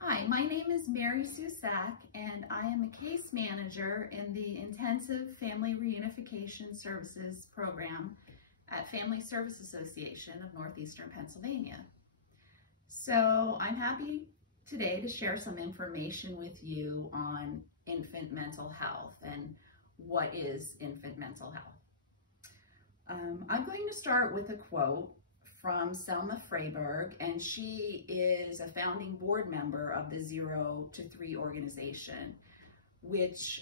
Hi, my name is Marisue, and I am a case manager in the Intensive Family Reunification Services program at Family Service Association of Northeastern Pennsylvania. So I'm happy today to share some information with you on infant mental health and what is infant mental health. I'm going to start with a quote from Selma Freyberg, and she is a founding board member of the 0 to 3 organization, which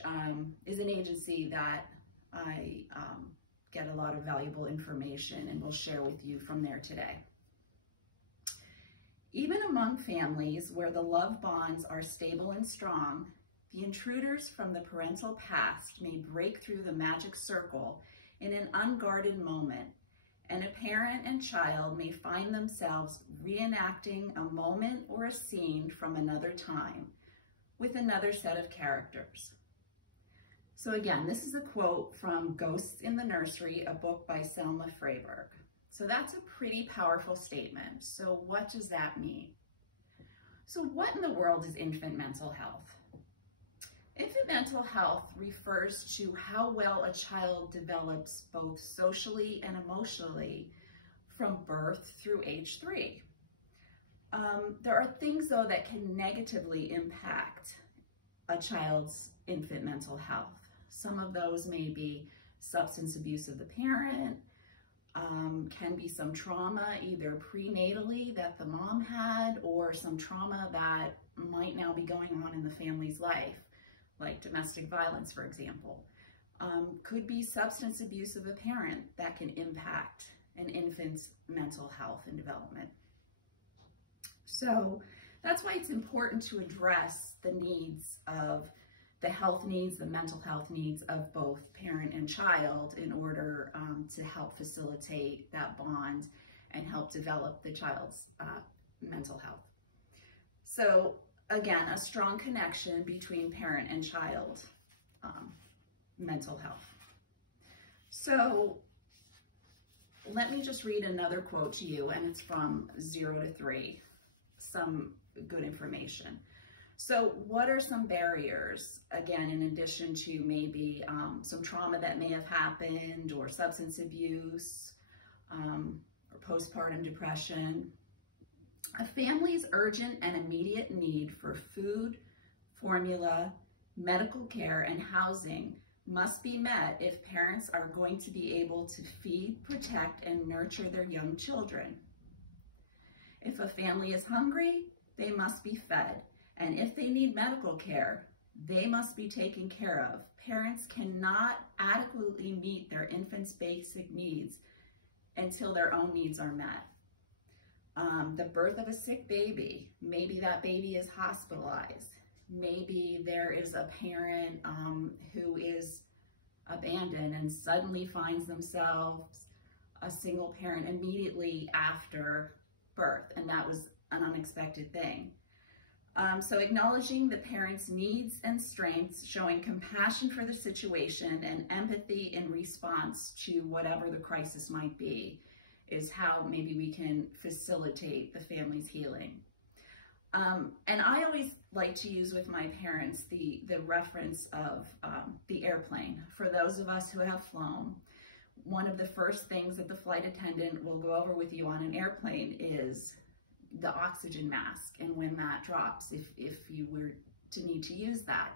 is an agency that I get a lot of valuable information and will share with you from there today. Even among families where the love bonds are stable and strong, the intruders from the parental past may break through the magic circle in an unguarded moment, and a parent and child may find themselves reenacting a moment or a scene from another time with another set of characters. So again, this is a quote from Ghosts in the Nursery, a book by Selma Freyberg. So that's a pretty powerful statement. So what does that mean? So what in the world is infant mental health? Infant mental health refers to how well a child develops both socially and emotionally from birth through age 3. There are things, though, that can negatively impact a child's infant mental health. Some of those may be substance abuse of the parent, can be some trauma either prenatally that the mom had or some trauma that might now be going on in the family's life, like domestic violence, for example. Could be substance abuse of a parent that can impact an infant's mental health and development. So that's why it's important to address the needs of the health needs, the mental health needs of both parent and child in order to help facilitate that bond and help develop the child's mental health. So again, a strong connection between parent and child mental health. So let me just read another quote to you, and it's from 0 to 3, some good information. So what are some barriers, again, in addition to maybe some trauma that may have happened or substance abuse or postpartum depression? A family's urgent and immediate need for food, formula, medical care, and housing must be met if parents are going to be able to feed, protect, and nurture their young children. If a family is hungry, they must be fed. And if they need medical care, they must be taken care of. Parents cannot adequately meet their infant's basic needs until their own needs are met. The birth of a sick baby, maybe that baby is hospitalized. Maybe there is a parent who is abandoned and suddenly finds themselves a single parent immediately after birth, and that was an unexpected thing. So acknowledging the parent's needs and strengths, showing compassion for the situation and empathy in response to whatever the crisis might be, is how maybe we can facilitate the family's healing. And I always like to use with my parents the reference of the airplane. For those of us who have flown, one of the first things that the flight attendant will go over with you on an airplane is the oxygen mask, and when that drops, if you were to need to use that.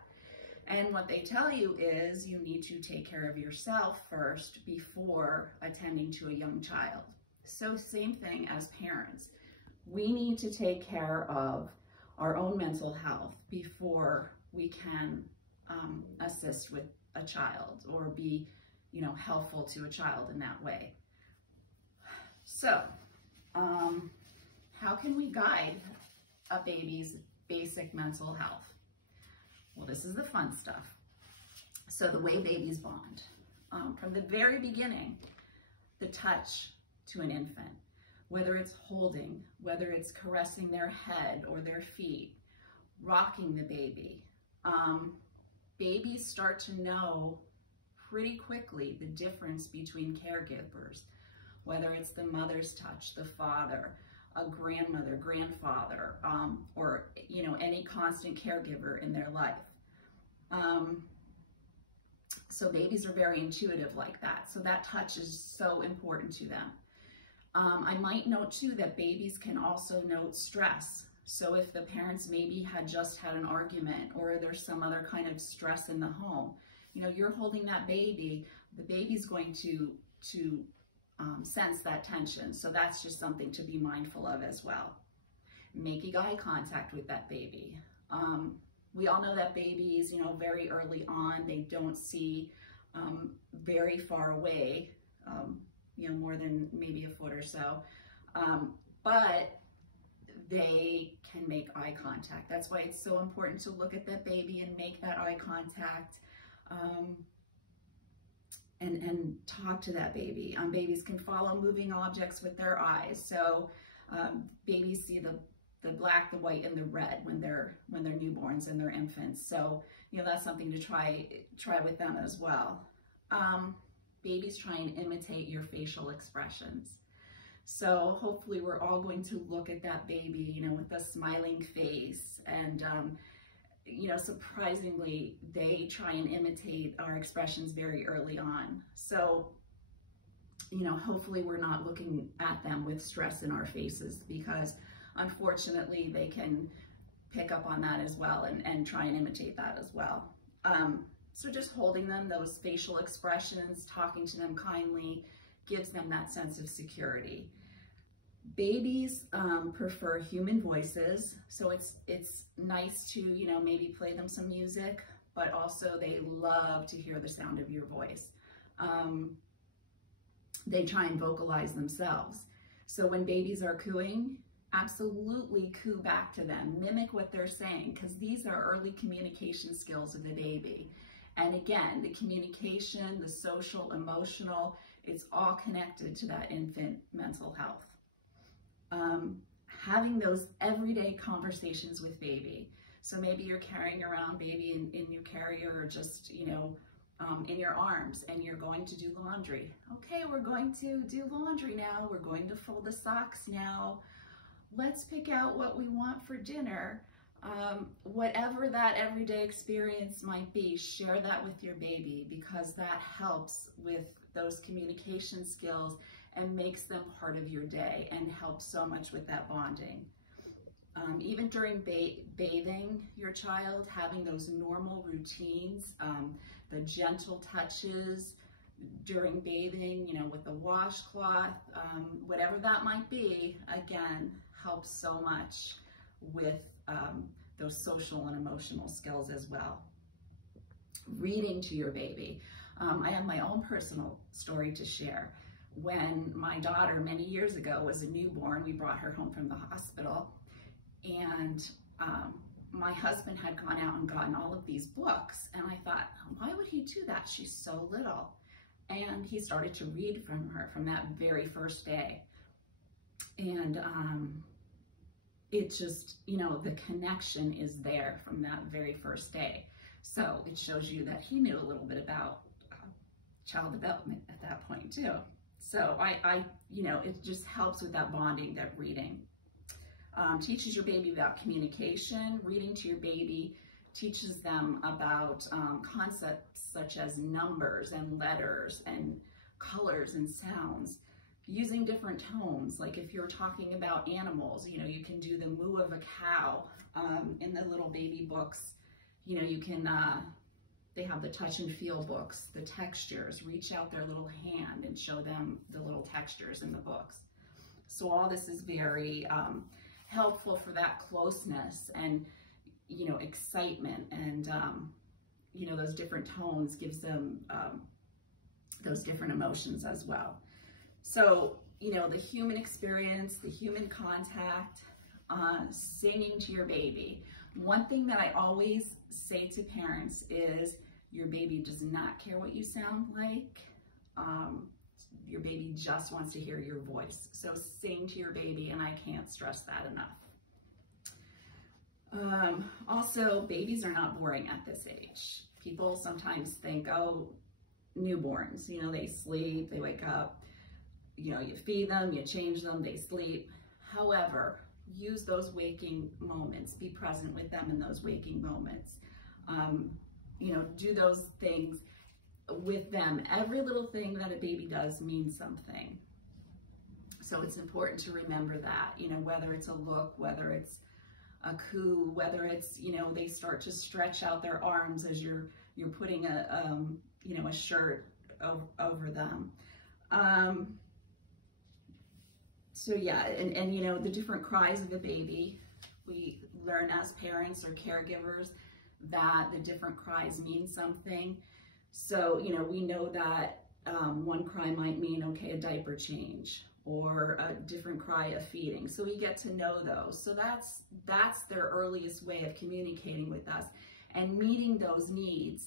And what they tell you is you need to take care of yourself first before attending to a young child. So same thing as parents. We need to take care of our own mental health before we can assist with a child or be, helpful to a child in that way. So, how can we guide a baby's basic mental health? Well, this is the fun stuff. So the way babies bond. From the very beginning, the touch to an infant, whether it's holding, whether it's caressing their head or their feet, rocking the baby. Babies start to know pretty quickly the difference between caregivers, whether it's the mother's touch, the father, a grandmother, grandfather, or, you know, any constant caregiver in their life. So babies are very intuitive like that. So that touch is so important to them. I might note too that babies can also note stress. So if the parents maybe had just had an argument, or there's some other kind of stress in the home, you know, you're holding that baby, the baby's going to sense that tension. So that's just something to be mindful of as well. Making eye contact with that baby. We all know that babies, you know, very early on, they don't see very far away, you know, more than maybe a foot or so, but they can make eye contact. That's why it's so important to look at that baby and make that eye contact, and talk to that baby. Babies can follow moving objects with their eyes. So babies see the black, the white, and the red when they're newborns and they're infants. So, you know, that's something to try with them as well. Babies try and imitate your facial expressions. So hopefully we're all going to look at that baby, you know, with a smiling face, and you know, surprisingly, they try and imitate our expressions very early on. So, you know, hopefully we're not looking at them with stress in our faces, because unfortunately they can pick up on that as well and try and imitate that as well. So just holding them, those facial expressions, talking to them kindly, gives them that sense of security. Babies prefer human voices, so it's nice to, you know, maybe play them some music, but also they love to hear the sound of your voice. They try and vocalize themselves. So when babies are cooing, absolutely coo back to them, mimic what they're saying, because these are early communication skills of the baby. And again, the communication, the social, emotional, it's all connected to that infant mental health. Having those everyday conversations with baby. So maybe you're carrying around baby in your carrier, or just, you know, in your arms, and you're going to do laundry. Okay, we're going to do laundry now. We're going to fold the socks now. Let's pick out what we want for dinner. Whatever that everyday experience might be, share that with your baby, because that helps with those communication skills and makes them part of your day and helps so much with that bonding. Even during bathing your child, having those normal routines, the gentle touches during bathing, you know, with the washcloth, whatever that might be, again, helps so much with those social and emotional skills as well. Reading to your baby. I have my own personal story to share. When my daughter, many years ago, was a newborn, we brought her home from the hospital, and my husband had gone out and gotten all of these books, and I thought, why would he do that? She's so little. And he started to read from her from that very first day. And it just, you know, the connection is there from that very first day. So it shows you that he knew a little bit about child development at that point too. So I you know, it just helps with that bonding, that reading. Teaches your baby about communication. Reading to your baby teaches them about concepts such as numbers and letters and colors and sounds. Using different tones, like if you're talking about animals, you know, you can do the moo of a cow. In the little baby books, you know, you can, they have the touch and feel books, the textures, reach out their little hand and show them the little textures in the books. So all this is very helpful for that closeness and, you know, excitement, and, you know, those different tones gives them those different emotions as well. So, you know, the human experience, the human contact, singing to your baby. One thing that I always say to parents is your baby does not care what you sound like. Your baby just wants to hear your voice. So sing to your baby, and I can't stress that enough. Also, babies are not boring at this age. People sometimes think, oh, newborns, you know, they sleep, they wake up, you know, you feed them, you change them, they sleep. However, use those waking moments, be present with them in those waking moments. You know, do those things with them. Every little thing that a baby does means something. So it's important to remember that, you know, whether it's a look, whether it's a coo, whether it's, you know, they start to stretch out their arms as you're putting a, you know, a shirt over them. So yeah, and you know, the different cries of a baby, we learn as parents or caregivers that the different cries mean something. So, you know, we know that one cry might mean, okay, a diaper change, or a different cry of feeding. So we get to know those. So that's their earliest way of communicating with us. And meeting those needs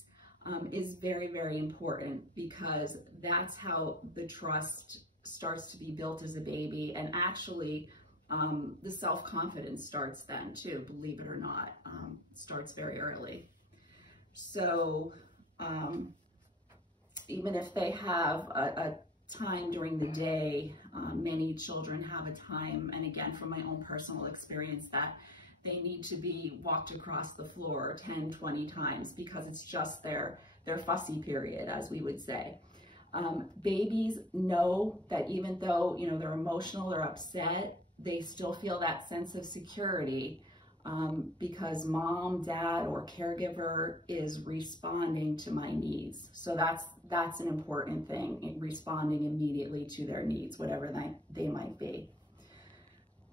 is very, very important, because that's how the trust starts to be built as a baby. And actually, the self-confidence starts then too, believe it or not. Starts very early. So even if they have a time during the day, many children have a time, and again, from my own personal experience, that they need to be walked across the floor 10, 20 times because it's just their fussy period, as we would say. Babies know that even though, you know, they're emotional or upset, they still feel that sense of security because mom, dad, or caregiver is responding to my needs. So that's an important thing, in responding immediately to their needs, whatever they might be.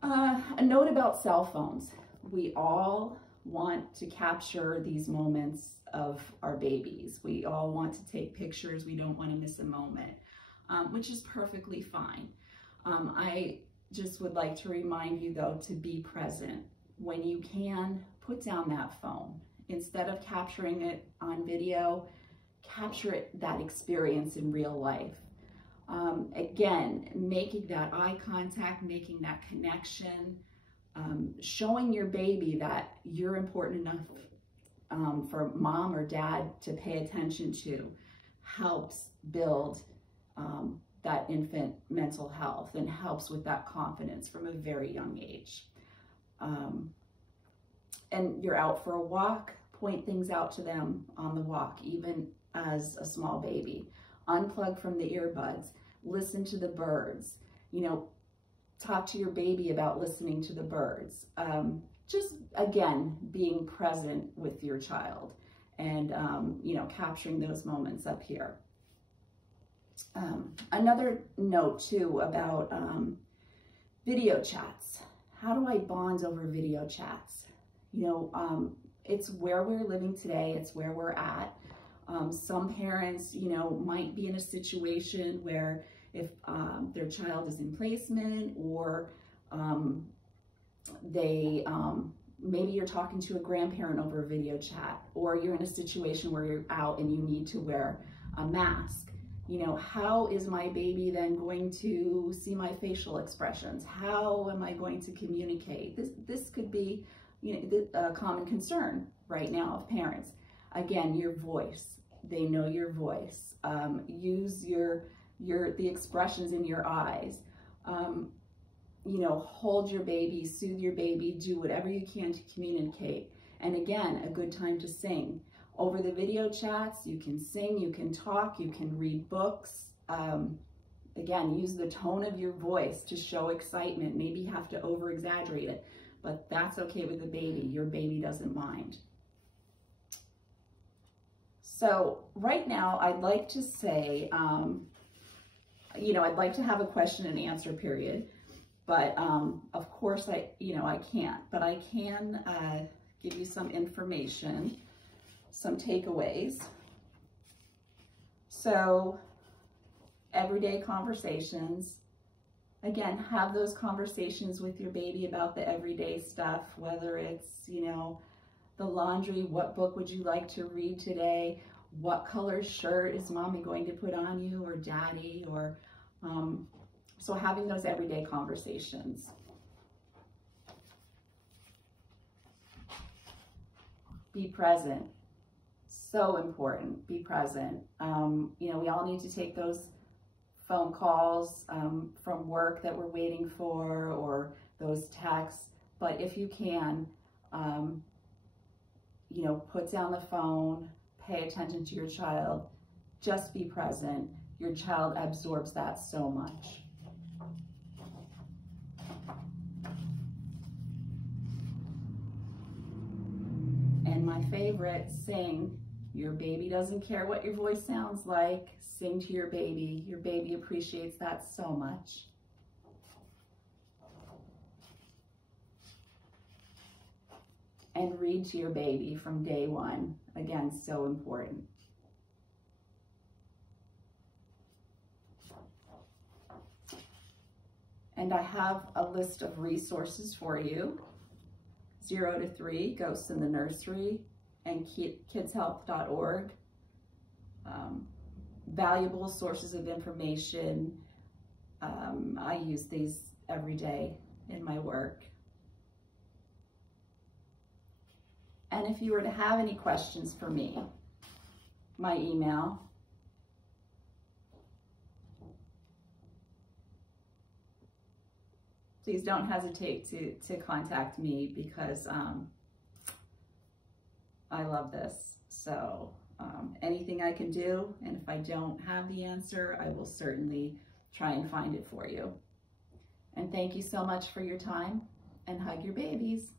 A note about cell phones. We all want to capture these moments of our babies. We all want to take pictures. We don't want to miss a moment, which is perfectly fine. I just would like to remind you, though, to be present. When you can, put down that phone. Instead of capturing it on video, capture that experience in real life. Again, making that eye contact, making that connection, showing your baby that you're important enough for mom or dad to pay attention to, helps build that infant mental health and helps with that confidence from a very young age. And you're out for a walk, point things out to them on the walk, even as a small baby. Unplug from the earbuds, listen to the birds, you know, talk to your baby about listening to the birds. Just, again, being present with your child and, you know, capturing those moments up here. Another note, too, about video chats. How do I bond over video chats? You know, it's where we're living today. It's where we're at. Some parents, you know, might be in a situation where if their child is in placement, or maybe you're talking to a grandparent over a video chat, or you're in a situation where you're out and you need to wear a mask. You know, how is my baby then going to see my facial expressions? How am I going to communicate? This could be, you know, a common concern right now of parents. Again, your voice. They know your voice. Use the expressions in your eyes. You know, hold your baby, soothe your baby, do whatever you can to communicate. And again, a good time to sing. Over the video chats, you can sing, you can talk, you can read books. Again, use the tone of your voice to show excitement. Maybe you have to over-exaggerate it, but that's okay with the baby. Your baby doesn't mind. So right now, I'd like to say, you know, I'd like to have a question and answer period, but of course I can't, but I can give you some information, some takeaways. So everyday conversations. Again, have those conversations with your baby about the everyday stuff, whether it's, you know, the laundry, what book would you like to read today? What color shirt is mommy going to put on you, or daddy, or so having those everyday conversations. Be present. So important. Be present. You know, we all need to take those phone calls from work that we're waiting for, or those texts. But if you can, you know, put down the phone, pay attention to your child, just be present. Your child absorbs that so much. And my favorite, sing. Your baby doesn't care what your voice sounds like. Sing to your baby. Your baby appreciates that so much. And read to your baby from day one. Again, so important. And I have a list of resources for you. 0 to 3, Ghosts in the Nursery, and kidshealth.org. Valuable sources of information. I use these every day in my work. And if you were to have any questions for me, my email, please don't hesitate to contact me, because I love this. So anything I can do, and if I don't have the answer, I will certainly try and find it for you. And thank you so much for your time, and hug your babies.